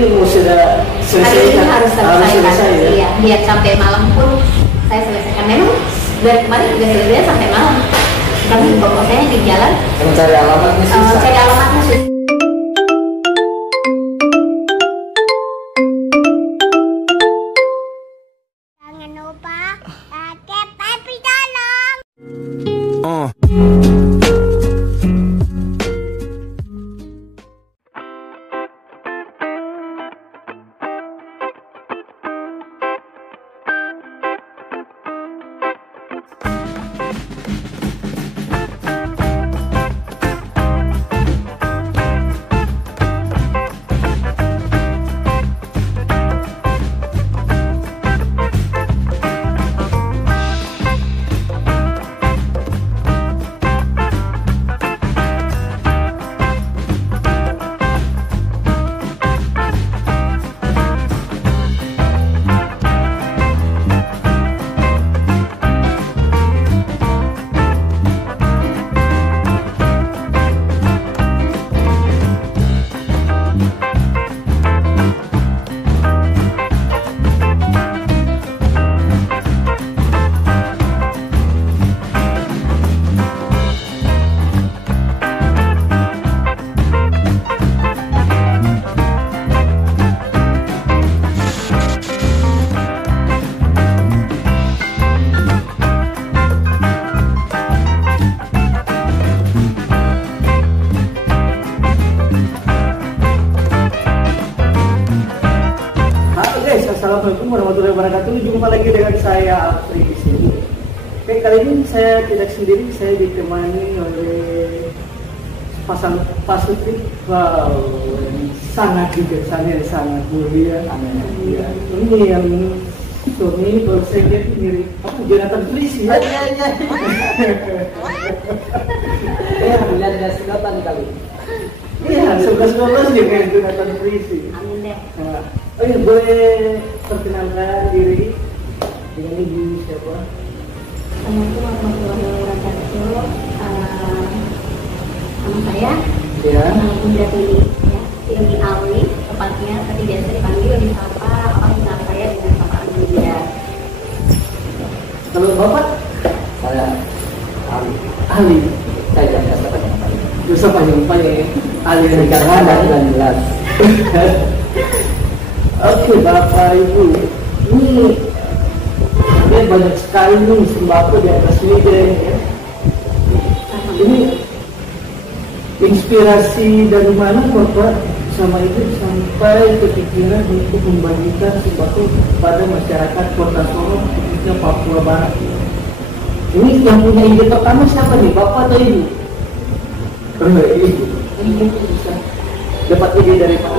ini sudah selesai. Hari ini harus selesai ya? Iya, biar sampai malam pun saya selesaikan. Memang dari kemarin juga selesai sampai malam. Kami pokoknya di jalan Mencari alamatnya susah. cari alamatnya susah. Jangan lupa pakai pipi dalam. Assalamualaikum warahmatullahi wabarakatuh. Jumpa lagi dengan saya Alfri di sini. Oke, kali ini saya tidak sendiri, saya ditemani oleh Pak Sutri. Wow, sangat bijaksana, sangat mulia. Ya, ini yang suami ini baru saya lihat mirip Jonathan Fries ya. Iya. Lihat dari sedotan kali. Iya, 11-12 dia kayak Jonathan Fries. Amin deh. Nah, oh iya, boleh perkenalkan diri dengan ibu siapa? Assalamualaikum warahmatullahi wabarakatuh. Nama saya Ya. Bunda Tini, ya, Tini Awi, tepatnya, tapi biasa dipanggil disapa orang kenal saya dengan sapaan Bunda. Kalau bapak? Saya Ali. Ali. Saya jangan katakan apa. Dosa panjang-panjang ya. Ali yang Jangan dan jelas. Oke, Bapak Ibu, ini sebenarnya banyak sekali nih sembako di atas meja ini ya. Ini inspirasi dari mana Bapak sama Ibu sampai kepikiran untuk membagikan sembako kepada masyarakat Kota Solo, khususnya Papua Barat? Ini yang punya ide pertama siapa nih, Bapak atau Ibu? Ibu. Ini mungkin bisa dapat ide dari Pak.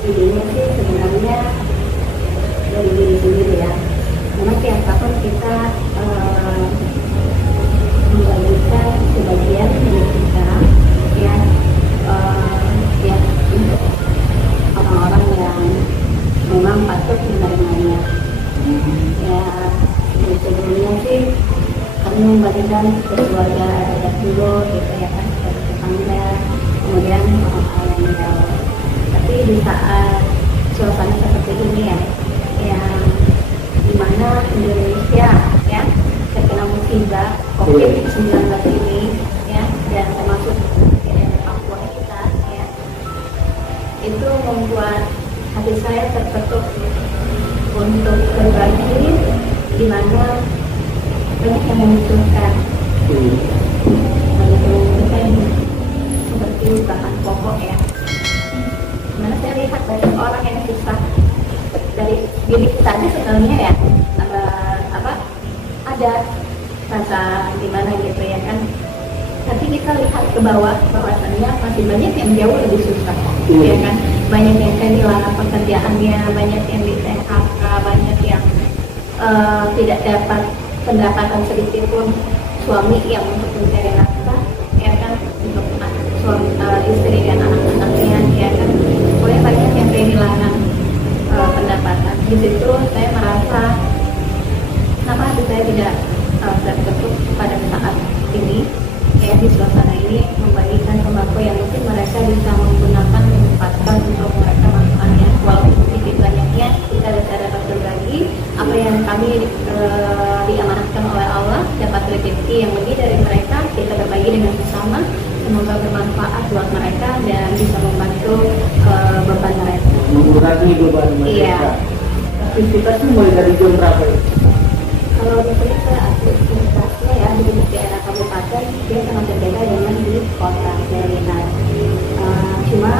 Idenya sih sebenarnya dari diri sendiri ya. Karena tiap tahun kita membagikan sebagian dari kita ya, ya untuk orang-orang yang memang patut menerimanya. Ya, dari sebelumnya sih kami membagikan ke keluarga dekat dulu gitu ya kan, ke tetangga, kemudian orang-orang yang jauh. Tapi di saat suasana seperti ini ya, yang dimana Indonesia ya terkena musibah COVID-19 ini ya, dan termasuk Papua kita ya, itu membuat hati saya terketuk untuk berbagi, dimana banyak yang membutuhkan, banyak yang membutuhkan seperti bahan pokok ya. Mana saya lihat banyak orang yang susah dari diri kita aja sebenarnya ya, ada rasa gimana gitu ya kan, tapi kita lihat ke bawah bahwasannya masih banyak yang jauh lebih susah ya kan, banyak yang kehilangan pekerjaannya, banyak yang di PHK, banyak yang tidak dapat pendapatan sedikit pun, suami yang untuk mencari nafkah ya kan, untuk suami istri dan anak-anaknya ya kan, pokoknya banyak yang kehilangan pendapatan. Di situ saya merasa kenapa hati saya tidak terketuk pada saat ini ya, di suasana ini membagikan sembako yang mungkin mereka bisa menggunakan, menyempatkan untuk mereka mengurangi beban mereka. Iya. Aktivitasnya mulai dari jam berapa ya? Kalau di sini saya aktivitasnya ya di daerah kabupaten dia sangat berbeda dengan di kota Melinas. Cuma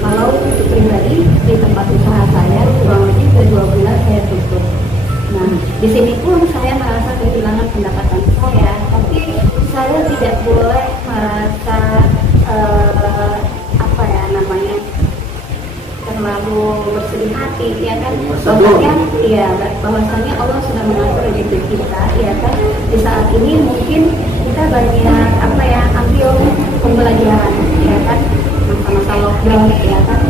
kalau untuk pribadi di tempat usaha saya kurang lebih ke 2 bulan saya tutup. Nah di sini pun saya merasa kehilangan pendapatan saya, tapi saya tidak boleh merasa apa ya namanya terlalu bersedih hati, ya kan? Bahwasanya Allah sudah mengatur rezeki kita, ya kan? Di saat ini mungkin kita banyak apa ya ambil pembelajaran, ya kan? Masa-masa lockdown, ya kan?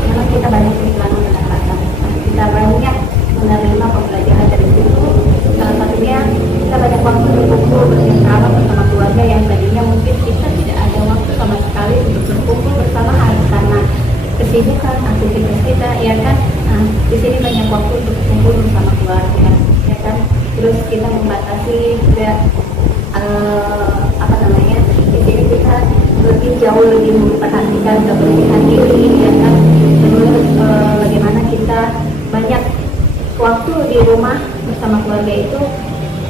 Karena kita banyak kehilangan pendapatan, kita banyak menerima pembelajaran dari situ. Salah satunya kita banyak waktu berkumpul bersama bersama keluarga yang tadinya mungkin kita tidak ada waktu sama sekali untuk berkumpul bersama karena kesibukan aktivitas kita, ya kan? Nah, di sini banyak waktu untuk berkumpul bersama keluarga, ya kan? Terus kita membatasi juga apa namanya? Di sini kita jauh lebih memperhatikan kebersihan diri, ya kan? Terus bagaimana kita banyak waktu di rumah bersama keluarga itu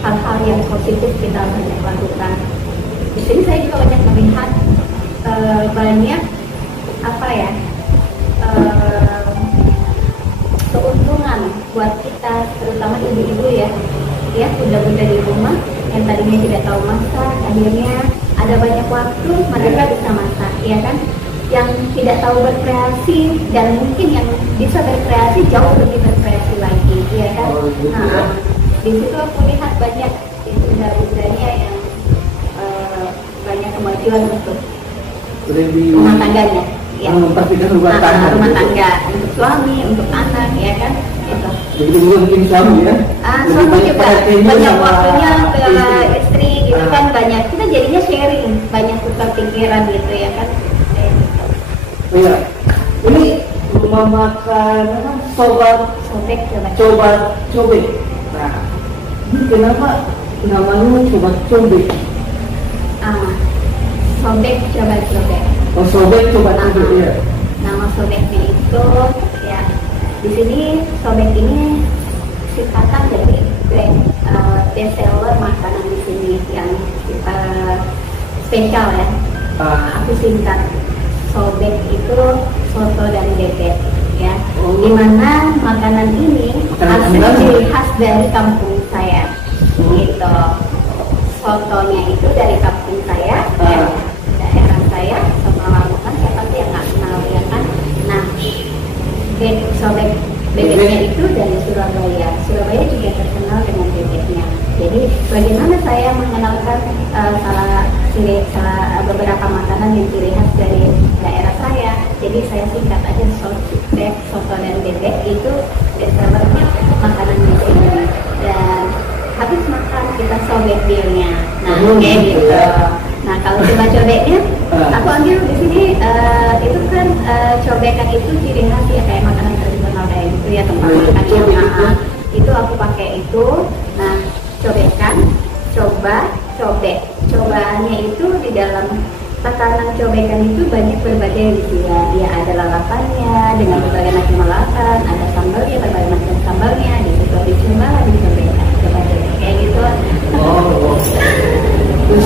hal-hal yang positif kita banyak lakukan. Di sini saya juga banyak melihat banyak apa ya? Keuntungan buat kita, terutama ibu-ibu ya bunda-bunda di rumah yang tadinya tidak tahu masak, akhirnya ada banyak waktu mereka bisa masak, ya kan? Yang tidak tahu berkreasi dan mungkin yang bisa berkreasi jauh lebih berkreasi lagi, ya kan? Nah, di situ aku lihat banyak bunda-bundanya yang banyak kemajuan untuk rumah tangganya. Ya. Memperhatikan rumah tangga untuk suami, untuk anak, ya kan? Itu. Begitu juga mungkin suami ya? Suami juga banyak waktunya ke istri, gitu kan? Banyak kita jadinya sharing, banyak tukar pikiran gitu, ya kan? Iya. Ini rumah makan sobek. Nah, ini kenapa namanya sobat cobek? Sobek coba-cobek. Oh, sobek coba-cobek ya. Nama sobeknya itu ya di sini sobek ini singkatan dari best seller makanan di sini yang spesial ya. Aku singkat sobek itu soto dan bebek ya. Dimana makanan ini asli khas dari kampung saya gitu. Sotonya itu dari kampung saya ya. Daerah saya sama Lamongan siapa sih yang nggak kenal, ya kan? Nah sobek bebeknya itu dari Surabaya juga terkenal dengan bebeknya. Jadi bagaimana saya mengenalkan beberapa makanan yang ciri khas dari daerah saya. Jadi saya singkat aja sobek, soto dan bebek itu bestsellernya makanan di sini. Dan habis makan kita sobek birnya. Nah kayak gitu. Nah kalau coba cobeknya, aku ambil di sini itu kan cobekan itu ciri khas ya kayak makanan tradisional kayak gitu ya, tempat makan yang itu aku pakai itu. Nah cobekan, cobek, cobaannya itu di dalam takanan cobekan itu banyak berbagai gitu ya. Dia ada lalapannya dengan berbagai macam lalapan, ada sambalnya berbagai macam sambalnya, di coba dicobekan, coba kayak gitu.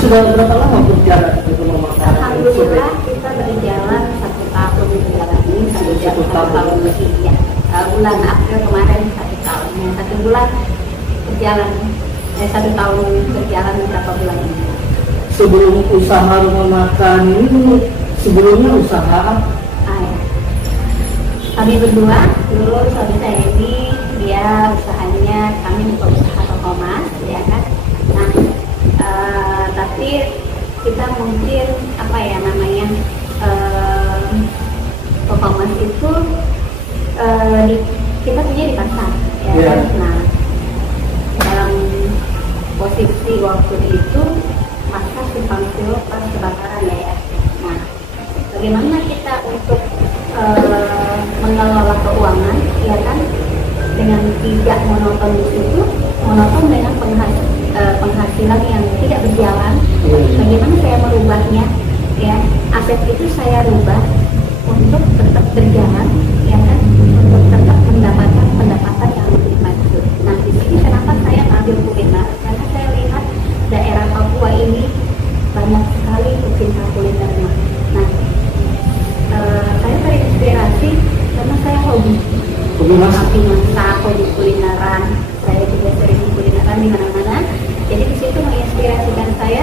Sudah berapa lama berjalan itu memakan? Alhamdulillah kita berjalan 1 tahun berjalan ini satu tahun lebih ya. Bulan April kemarin 1 tahun, 1 bulan berjalan, 1 tahun berjalan berapa bulan ini. Sebelum usaha rumah makan ini sebelumnya usaha ya. Kami berdua dulu suami saya ini dia usahanya kami buka usaha toko emas ya kan. Nah tapi kita mungkin apa ya namanya toko emas itu kita punya di pasar ya kan. Nah dalam posisi waktu itu masa simpang siur pas kebakaran ya. Nah bagaimana kita untuk mengelola keuangan ya kan dengan tidak monoton di situ, monoton dengan penghasilan yang tidak berjalan. Bagaimana saya merubahnya ya, aset itu saya rubah untuk tetap berjalan ya hobi masak, hobi kulineran. Saya juga sering kulineran di mana-mana. Jadi di situ menginspirasikan saya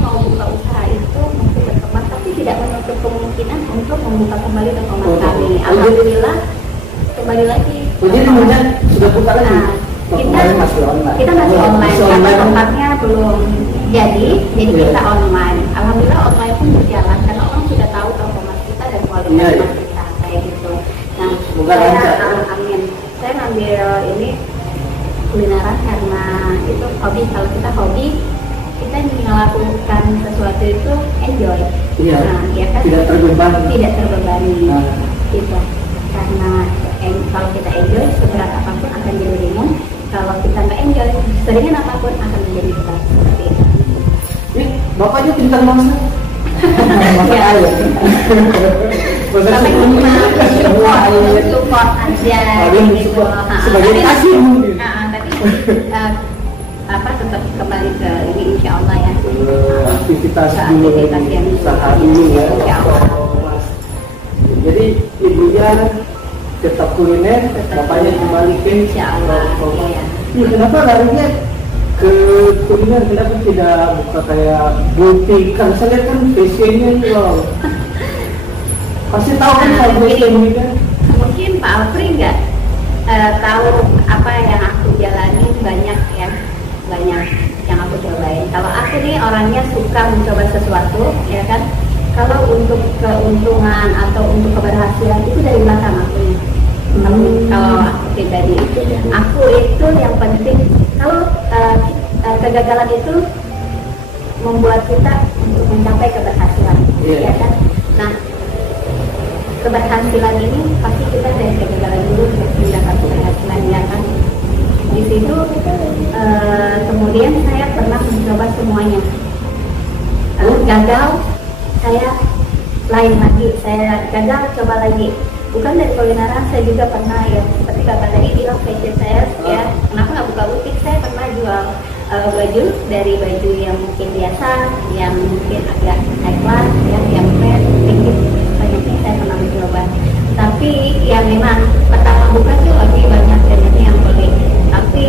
mau buka usaha itu mungkin berkembang, tapi tidak menutup kemungkinan untuk membuka kembali toko emas kami. Alhamdulillah kembali lagi. Jadi kemudian sudah buka lagi. Nah, kita masih online. Kita masih online karena tempatnya belum jadi kita online. Alhamdulillah online pun berjalan karena orang sudah tahu toko emas kita dan kualitas emas kita kayak gitu. Nah, amin. Saya ngambil ini kulineran karena itu hobi. Kalau kita hobi, kita melakukan sesuatu itu enjoy. Iya. Nah, ya kan? Tidak terbebani. Tidak terbebani. Gitu. Karena kalau kita enjoy, seberat apapun akan jadi ringan. Kalau kita nggak enjoy, seringan apapun akan menjadi berat. Seperti itu. Bapaknya pintar masak. Masak air. Tapi cuma support aja. Gitu. Sebagai kasih mungkin. Tapi tetap kembali ke ini insya Allah ya. Aktivitas yang usaha dulu ya. Insya Allah. Jadi ibunya tetap kuliner, bapaknya kembali ke insya Allah. Iya. Kenapa larinya ke kuliner? Kenapa tidak buka kayak butik? Kan saya lihat kan fashionnya wow. Pasti tahu kan kalau fashion ini kan? Mungkin Pak Alfri nggak tahu apa yang aku jalani, banyak yang aku cobain. Kalau aku nih orangnya suka mencoba sesuatu, ya kan. Kalau untuk keuntungan atau untuk keberhasilan itu dari belakang aku. Kalau aku pribadi aku itu yang penting. Kalau kegagalan itu membuat kita untuk mencapai keberhasilan, ya kan. Nah, keberhasilan ini pasti kita dari kegagalan dulu untuk mendapat keberhasilan, ya kan. Di situ kemudian saya pernah mencoba semuanya. Gagal, saya lain lagi, saya gagal coba lagi. Bukan dari kulineran, saya juga pernah ya seperti kakak tadi bilang fashion saya ya kenapa nggak buka butik. Saya pernah jual baju, dari baju yang mungkin biasa, yang mungkin agak high class, yang brand sedikit banyaknya saya pernah mencoba. Tapi ya memang pertama buka tuh lebih banyak banyaknya yang beli. Tapi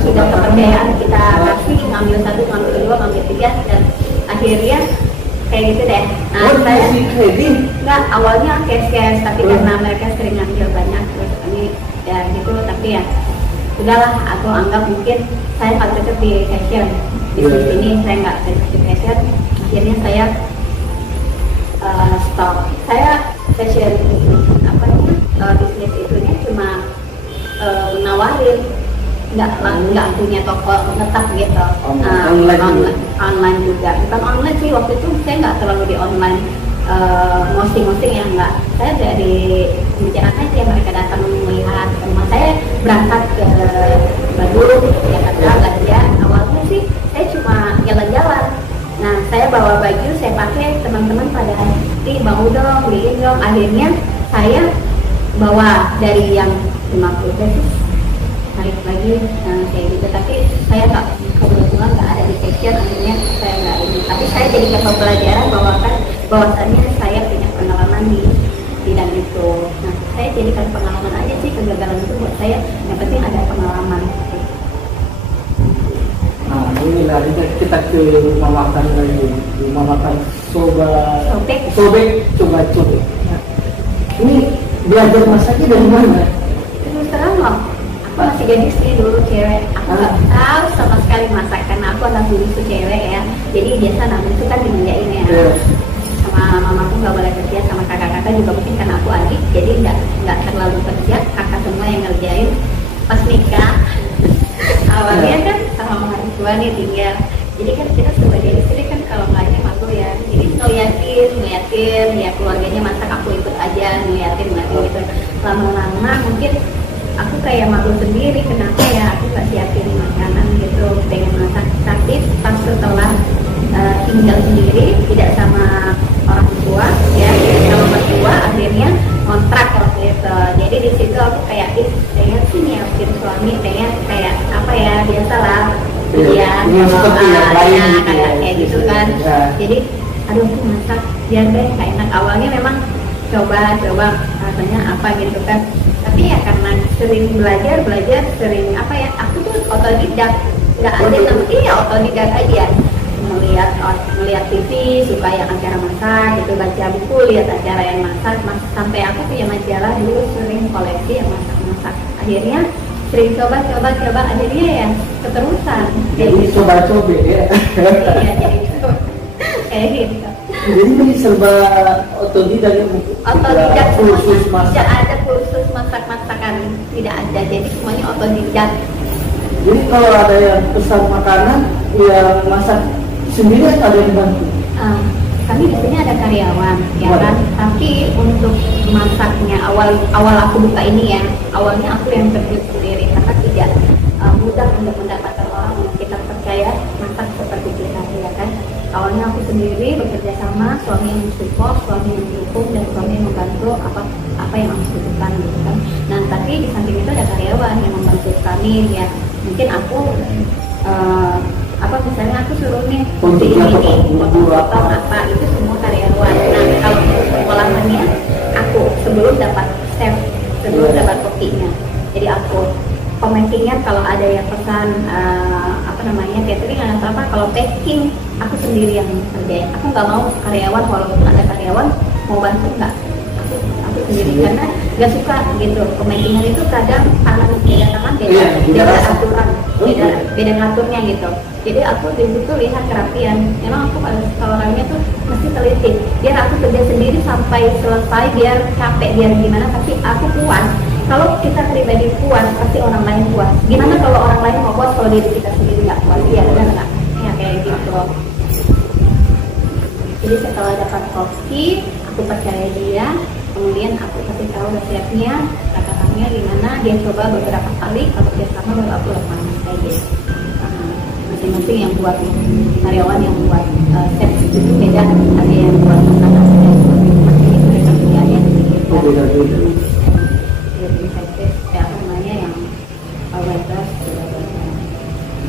sudah kepercayaan kita kasih, ngambil satu, ngambil dua, ngambil tiga, dan akhirnya kayak gitu deh. Nah, saya nggak awalnya cash, tapi karena mereka sering ngambil banyak, terus ini ya gitu. Tapi ya udahlah, aku anggap mungkin saya nggak cocok di fashion. Di sini saya nggak cocok di fashion. Akhirnya saya stop. Saya fashion bisnis itunya cuma menawarin, nggak punya toko tetap gitu. Online juga, bukan online sih waktu itu. Saya nggak terlalu di online posting ya, nggak. Saya dari bicarakan aja, mereka datang melihat rumah saya, berangkat ke Bandung, Jakarta belanja. Awalnya sih saya cuma jalan-jalan. Nah, saya bawa baju, saya pakai, teman-teman pada mau dong, beliin dong. Akhirnya saya bawa dari yang 50 pesos naik lagi, kayak gitu. Tapi saya nggak, kebetulan nggak ada di fashion, akhirnya saya nggak ini. Tapi saya jadikan pembelajaran bahwasannya saya punya pengalaman di bidang itu. Nah, saya jadikan pengalaman aja sih, kegagalan itu buat saya yang penting ada pengalaman. Nah, ini larinya kita ke rumah makan lagi, rumah makan sobek coba. Nah, ini belajar masaknya dari mana? Terus terang loh, aku masih gadis nih dulu cewek, aku nggak tahu sama sekali masak karena aku anak bungsu cewek ya. Jadi biasa namanya itu kan dimanjain ya. Sama mamaku nggak boleh kerja, sama kakak-kakak juga mungkin karena aku adik, jadi nggak terlalu kerja, kakak semua yang ngerjain. Pas nikah awalnya kan sama orang tua nih tinggal, jadi kan kita sebagai istri kan kalau nggaknya aku ya, jadi ngeliatin ya keluarganya masak, aku ikut aja ngeliatin gitu. Lama-lama mungkin aku kayak malu sendiri, kenapa ya aku nggak siapin makanan gitu, pengen masak. Tapi pas setelah tinggal sendiri, tidak sama orang tua ya, sama mertua, akhirnya kontrak waktu itu. Jadi di situ aku kayak pengen sih nyiapin suami, pengen kayak apa ya, biasalah ya kayak gitu kan. Jadi aduh aku masak biar deh, kayak enak. Awalnya memang coba rasanya apa gitu kan. Tapi ya karena sering belajar sering apa ya, aku tuh otodidak, nggak ada namanya otodidak aja, melihat TV suka yang acara masak gitu, baca buku lihat acara yang masak, sampai aku punya majalah dulu sering koleksi yang masak. Akhirnya sering coba akhirnya ya keterusan. Jadi coba-coba ya. Iya, jadi coba kayak gitu. Jadi ini serba otodidak ya, Otodidak kursus semuanya. masak. Tidak ada kursus masak-masakan, tidak ada, jadi semuanya otodidak. Jadi kalau ada yang pesan makanan, yang masak sendiri atau ada yang bantu? Kami di sini ada karyawan, ya kan. Tapi untuk masaknya awal aku buka ini ya, awalnya aku yang terjun sendiri karena tidak mudah untuk mendapatkan orang yang kita percaya masak seperti kita, ya kan. Awalnya aku sendiri bekerja sama, suami yang support, suami yang dukung, dan suami yang membantu apa yang aku butuhkan gitu kan. Nah tapi di samping itu ada karyawan yang membantu kami ya. Mungkin aku misalnya aku suruh nih potong apa itu semua karyawan. Nah kalau olahannya aku sebelum dapat chef, sebelum dapat kokinya, jadi aku pemackingnya kalau ada yang pesan catering atau apa, kalau packing aku sendiri yang kerjain. Aku nggak mau karyawan, walaupun ada karyawan mau bantu nggak, aku sendiri karena nggak suka gitu. Pemackingan itu kadang tangan beda aturan, beda ngaturnya gitu. Jadi aku di situ lihat kerapian. Memang aku kalau orangnya tuh mesti teliti. Biar aku kerja sendiri sampai selesai, biar capek, biar gimana, tapi aku puas. Kalau kita pribadi puas, pasti orang lain puas. Gimana kalau orang lain mau puas kalau diri kita sendiri nggak puas? Iya benar nggak? Ya kayak gitu. Jadi setelah dapat koki, aku percaya dia. Kemudian aku kasih tahu resepnya, kata-katanya gimana. Dia coba beberapa kali, kalau dia sama baru aku lepas aja. Masing-masing yang buat karyawan yang buat set itu beda. Ada yang buat makanan, ada yang buat ini mereka punya yang Beda-beda.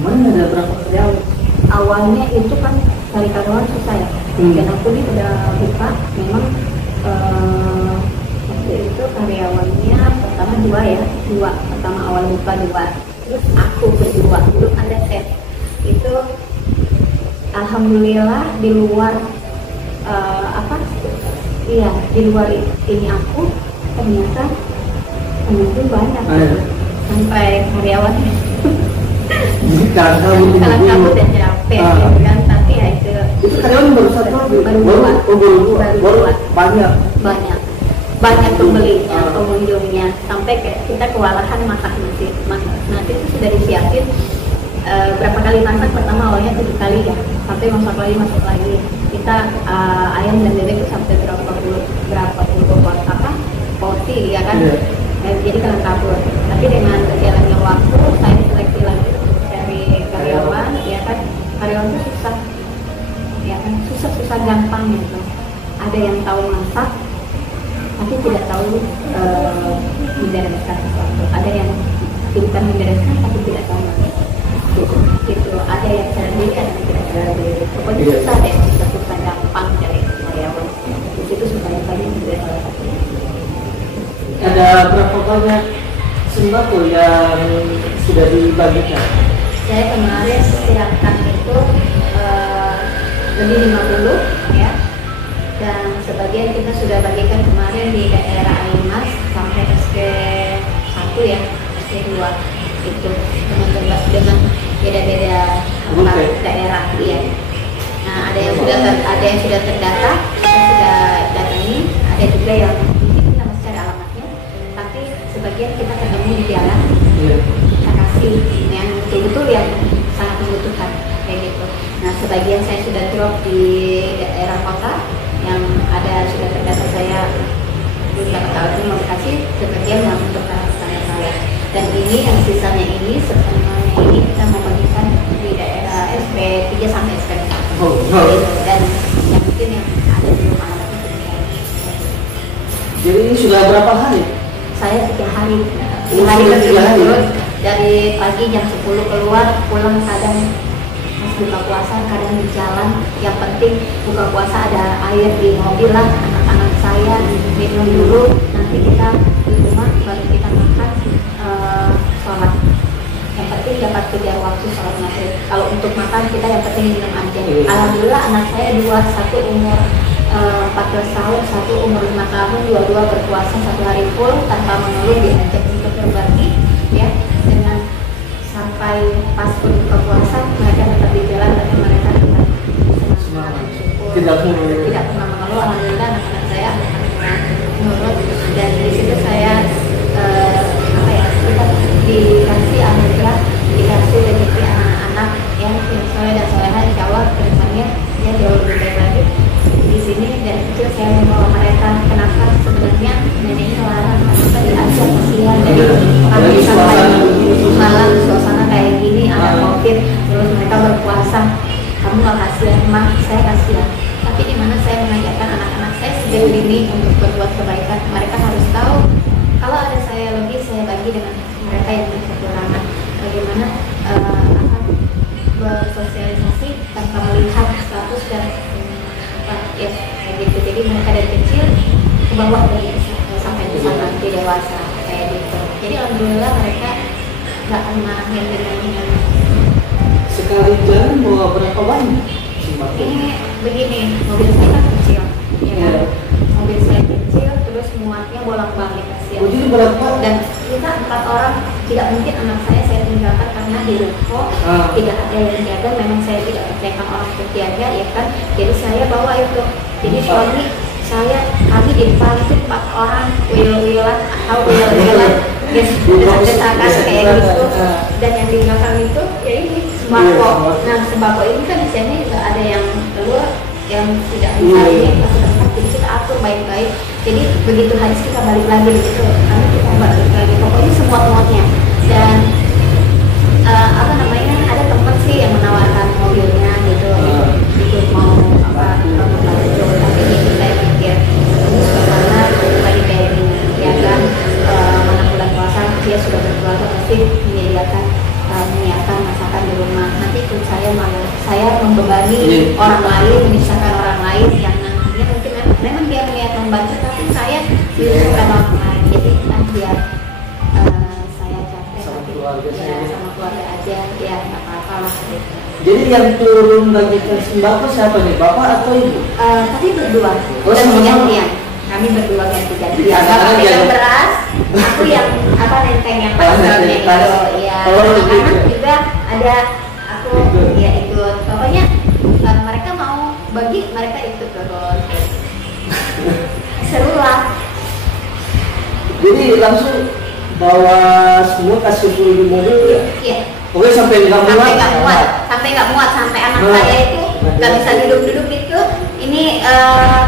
Mana ada berapa karyawan? Awalnya itu kan cari karyawan susah ya. Dan aku ini udah buka, memang waktu itu karyawannya pertama dua, pertama awal buka 2, terus aku kedua, belum ada set. Itu alhamdulillah di luar di luar ini aku ternyata pengunjung banyak. Sampai karyawannya Kalau kamu udah capek gitu kan, tapi ya itu karyawan baru satu, baru banyak pembelinya, pengunjungnya, sampai kita kewalahan masak nasi itu sudah disiapin berapa kali masak. Pertama awalnya 7 kali ya, sampai masak lagi kita ayam dan bebek itu sampai berapa puluh porsi ya kan. Jadi kalian kabur. Tapi dengan berjalannya waktu, saya seleksi lagi untuk cari karyawan, ya kan. Karyawan itu susah, ya kan. Susah gampang gitu. Ada yang tahu masak, tapi tidak tahu membereskan sesuatu. Ada yang bukan membereskan, tapi tidak tahu masak. Gitu. Ada yang sadar diri, ada yang tidak sadar diri. Pokoknya susah deh, susah gampang cari karyawan. Di situ supaya kalian juga salah satu. Ada berapa banyak sembako yang sudah dibagikan? Saya kemarin siapkan itu lebih 50 ya, dan sebagian kita sudah bagikan kemarin di daerah Alimas sampai SD 1 ya, SD 2 itu dengan beda-beda daerah ya. Nah ada yang sudah terdata, kita sudah datangi, ada juga yang sebagian kita ketemu di jalan, kita kasih yang betul-betul yang sangat membutuhkan kayak gitu. Nah sebagian saya sudah drop di daerah kota yang ada sudah terdata, saya beberapa tahun mau kasih, sebagian yang untuk saya. Dan ini yang sisanya ini setengahnya ini kita mau bagikan di daerah SP 3 sampai SP 4 dan yang mungkin yang ada di rumah anak itu. Jadi ini sudah berapa hari? Saya 3 hari, 3 hari terus dari pagi jam 10 keluar, pulang kadang pas buka puasa, kadang di jalan. Yang penting buka puasa ada air di mobil lah, anak-anak saya minum dulu, nanti kita di rumah baru kita makan, sholat. Yang penting dapat kejar waktu sholat maghrib. Kalau untuk makan kita yang penting minum aja. Alhamdulillah anak saya dua, satu umur 14 tahun, satu umur 5 tahun, dua-dua berpuasa 1 hari full tanpa mengeluh, diajak untuk berbagi ya, dengan sampai pas berbuka puasa mereka tetap di jalan, tapi mereka tetap semangat bersyukur, tidak pernah mengeluh. Alhamdulillah anak-anak saya menurut, dan di situ saya kita dikasih anugerah, dikasih rezeki anak-anak yang soleh dan soleha, insya Allah kedepannya ya jauh lebih baik lagi di sini. Dan itu saya membawa mereka, kenapa sebenarnya neneknya larang, kenapa diajak kesian dari pagi sampai malam suasana kayak gini, ada covid, terus mereka berpuasa, kamu gak kasihan? Mah saya kasihan, tapi di mana saya mengajarkan anak-anak saya sejauh ini untuk berbuat kebaikan. Mereka harus tahu kalau ada saya lebih, saya bagi dengan mereka yang kekurangan. Bagaimana bersosialisasi tanpa melihat status dan ya kayak gitu. Jadi mereka dari kecil ke bawah dari sampai bisa nanti dewasa kayak gitu. Jadi alhamdulillah mereka nggak pernah yang dengan sekali jalan bawa berapa banyak? ini begini, mobil saya kan kecil ya kan? Mobil saya kecil, terus muatnya bolak-balik kasihan. Oh, jadi berapa? Dan kita 4 orang, tidak mungkin anak saya tinggalkan karena di ruko tidak ada yang jaga. Memang saya tidak percayakan orang untuk jaga ya kan, jadi saya bawa itu. Jadi suami saya, kami di depan itu 4 orang wil-wilan atau wil-wilan desak-desakan kayak gitu. Dan yang di belakang itu ya ini sembako. Nah sembako ini kan biasanya juga ada yang keluar yang tidak misalnya tempat, jadi kita atur baik-baik. Jadi begitu habis kita balik lagi begitu, karena kita balik lagi pokoknya semua muatnya. Dan apa namanya, ada tempat sih yang menawarkan mobilnya gitu, itu mau apa membantu, tapi itu saya pikir karena tadi kayak ini ya kan, mana bulan puasa dia sudah berkeluarga pasti menyediakan menyiapkan masakan di rumah. Nanti ikut saya malah saya membebani orang lain, menyusahkan orang lain yang nantinya mungkin memang dia niat membantu, tapi saya menyusahkan orang lain. Jadi biar saya capek sama keluarga aja, ya nggak apa-apa lah gitu. Jadi yang turun bagikan sembako siapa nih, bapak atau ibu? Tapi berdua, gantian. Kami berdua ganti-gantian. Bapak pegang beras, aku yang apa nenteng yang pasarnya itu, ya. Anak juga ada, aku ya ikut. Pokoknya mereka mau bagi, mereka ikut terus. Seru lah. Jadi langsung bawa semua, kasih dulu di mobil ya? Iya. Oke, sampai nggak muat. Sampai anak saya itu nggak bisa duduk-duduk itu. Ini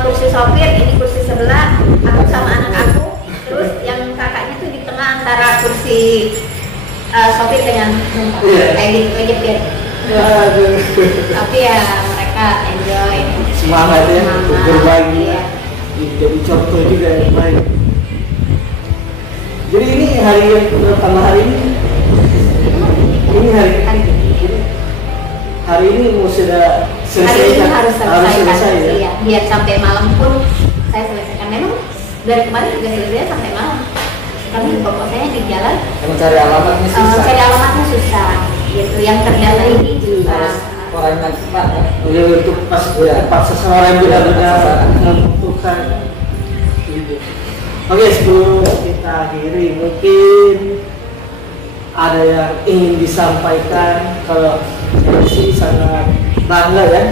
kursi sopir, ini kursi sebelah, aku sama anak aku. Terus yang kakaknya tuh di tengah antara kursi sopir dengan kayak gitu aja biar. Tapi ya mereka enjoy. Semangat ya, berbagi. Iya. Jadi contoh juga yang baik. Jadi ini hari yang pertama hari ini hari ini mau sudah selesai. Hari ini harus selesai ya? ya. Biar sampai malam pun saya selesaikan. Memang dari kemarin juga selesai sampai malam. Kami pokoknya di jalan. Mencari alamatnya susah. Cari alamatnya susah. Gitu. Yang terdata ini susah. Orang yang cepat ya. Ya, untuk pas seseorang yang benar-benar membutuhkan. Oke, sebelum kita akhiri, mungkin ada yang ingin disampaikan. Kalau saya sih sangat bangga ya,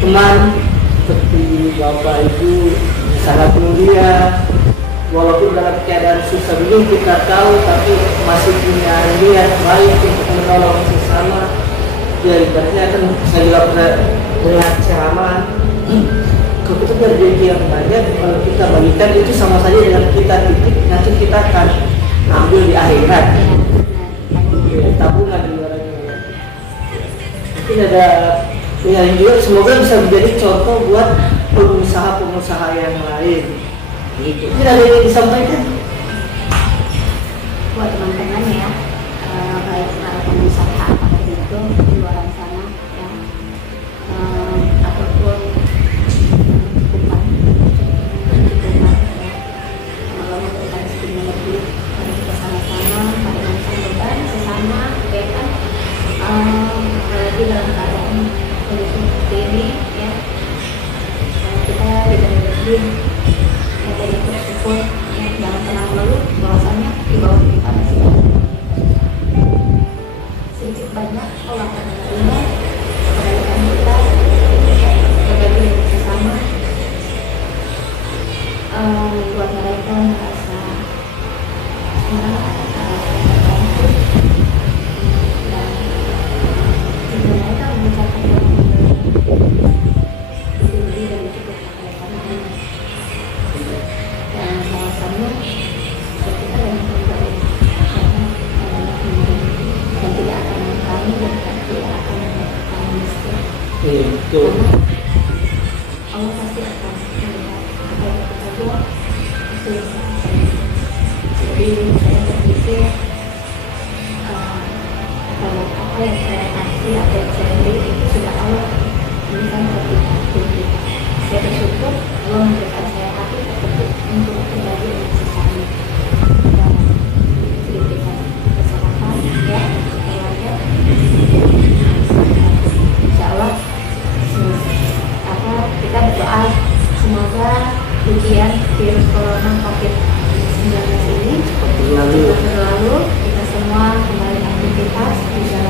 teman seperti Bapak Ibu sangat mulia, walaupun dalam keadaan susah begini kita tahu, tapi masih punya niat baik untuk menolong sesama. Ya ibaratnya kan saya juga pernah melihat ceramah, kalau kita berzeki yang banyak, kalau kita bagikan itu sama saja dengan kita titip, nanti kita akan ambil di akhirat. Tabungan di luarnya. Mungkin ada yang juga, semoga bisa menjadi contoh buat pengusaha-pengusaha yang lain. Gitu. Mungkin ada yang disampaikan buat teman-teman ya, baik para pengusaha apapun itu di luar sana ya, ataupun membuat mereka merasa terbantu dan juga mereka mengucapkan lebih dari cukup mereka dan alasannya ketika yang terbaik dan tidak akan kami dan tidak akan mendapatkan miskin. Betul. Allah pasti akan melihat apa yang kita buat itu yang jadi saya berpikir kalau apa yang saya kasih, apa yang saya beri itu sudah Allah berikan kepada kita. Saya bersyukur Allah memberikan saya hati tersebut untuk berbagi dengan sesama dan diberikan kesehatan ya keluarga. Insya Allah kita berdoa semoga ujian virus corona COVID-19 ini berlalu, kita semua kembali aktivitas bisa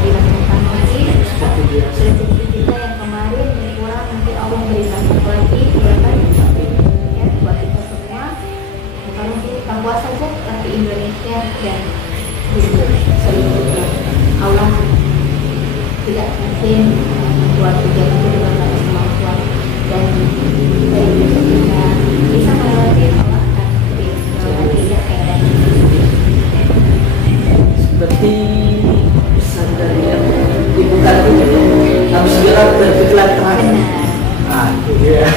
dilakukan lagi. Rezeki kita yang kemarin kurang nanti Allah berikan lagi ya kan ya buat kita semua. Kalau kita puas saja tapi Indonesia dan seluruhnya Allah tidak mungkin buat ujian itu dengan kemampuan dan kita juga bisa melewati Allah akan lebih melewati ya kayak Seperti pesan dari ibu tadi harus segera berkiklat terang. Nah, itu dia.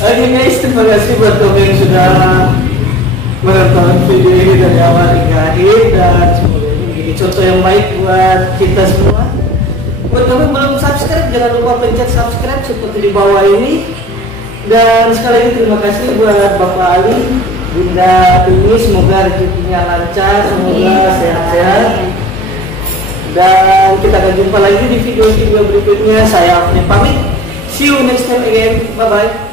Oke guys, terima kasih buat kamu yang sudah menonton video ini dari awal hingga akhir dan semoga ini menjadi contoh yang baik buat kita semua. Buat kamu yang belum subscribe, jangan lupa pencet subscribe seperti di bawah ini. Dan sekali lagi terima kasih buat Bapak Ali, Bunda Tini, semoga rezekinya lancar, semoga sehat-sehat. Dan kita akan jumpa lagi di video-video berikutnya. Saya Afni pamit. See you next time again. Bye bye.